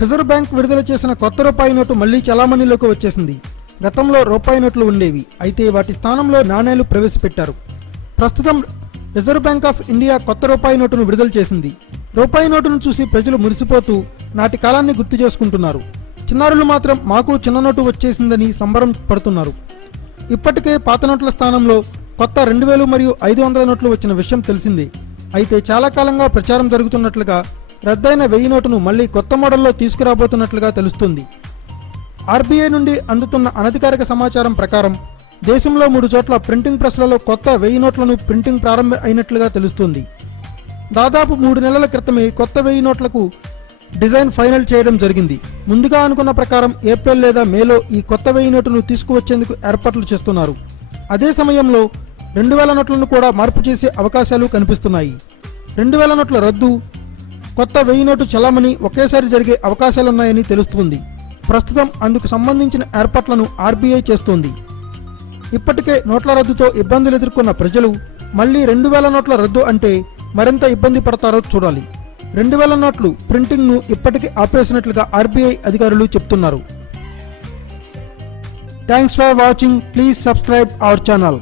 Reserve bank విడుదల చేసిన కొత్త రూపాయి నోటు మళ్లీ చలామణిలోకి వచ్చేసింది. గతంలో రూపాయి నోట్లు ఉండేవి, అయితే వాటి స్థానంలో నాణేలు ప్రవేశపెట్టారు. ప్రస్తుతం రిజర్వ్ బ్యాంక్ ఆఫ్ ఇండియా కొత్త రూపాయి నోటును విడుదల చేసింది. రూపాయి నోటును చూసి ప్రజలు మురిసిపోతూ నాటి కాలాన్ని గుర్తు చేసుకుంటున్నారు. చిన్నారులు మాత్రం మాకు చిన్న నోటు వచ్చేసిందని సంబరం పడుతున్నారు. ఇప్పటికే పాత నోట్ల స్థానంలో కొత్త 2000 మరియు 500 నోట్లు వచ్చిన విషయం తెలిసిందే. అయితే చాలా కాలంగా ప్రచారం జరుగుతున్నట్లుగా రద్దయిన 1000 నోటును మళ్లీ కొత్త మోడల్లో తీసుకురాబోతున్నట్లుగా తెలుస్తుంది. ఆర్బీఐ నుండి అందుతున్న అనధికారిక సమాచారం ప్రకారం దేశంలో 3 చోట్ల ప్రింటింగ్ ప్రెస్లలో కొత్త 1000 నోట్లను ప్రింటింగ్ ప్రారంభం అయినట్లుగా తెలుస్తుంది. దాదాపు 3 నెలల క్రితమే కొత్త 1000 నోట్లకు డిజైన్ ఫైనల్ చేయడం జరిగింది. ముందుగా అనుకున్న ప్రకారం ఏప్రిల్ లేదా మేలో ఈ కొత్త 1000 నోటును తీసుకువచ్చేందుకు ఏర్పాట్లు చేస్తున్నారు. అదే సమయంలో 2000 నోట్లను కూడా మార్పు చేసే అవకాశాలు కనిపిస్తున్నాయి. 2000 నోట్ల రద్దు, కొత్త 1000 నోటు చలామణి ఒకేసారి జరిగే అవకాశాలున్నాయని తెలుస్తుంది. ప్రస్తుతం అందుకు సంబంధించిన ఏర్పాట్లను ఆర్బీఐ చేస్తోంది. ఇప్పటికే నోట్ల రద్దుతో ఇబ్బందులు ఎదుర్కొన్న ప్రజలు మళ్లీ 2000 నోట్ల రద్దు అంటే మరింత ఇబ్బంది పడతారో చూడాలి. 2000 నోట్లు ప్రింటింగ్ను ఇప్పటికీ ఆపేసినట్లుగా ఆర్బీఐ అధికారులు చెప్తున్నారు. Thanks for watching. Please subscribe our channel.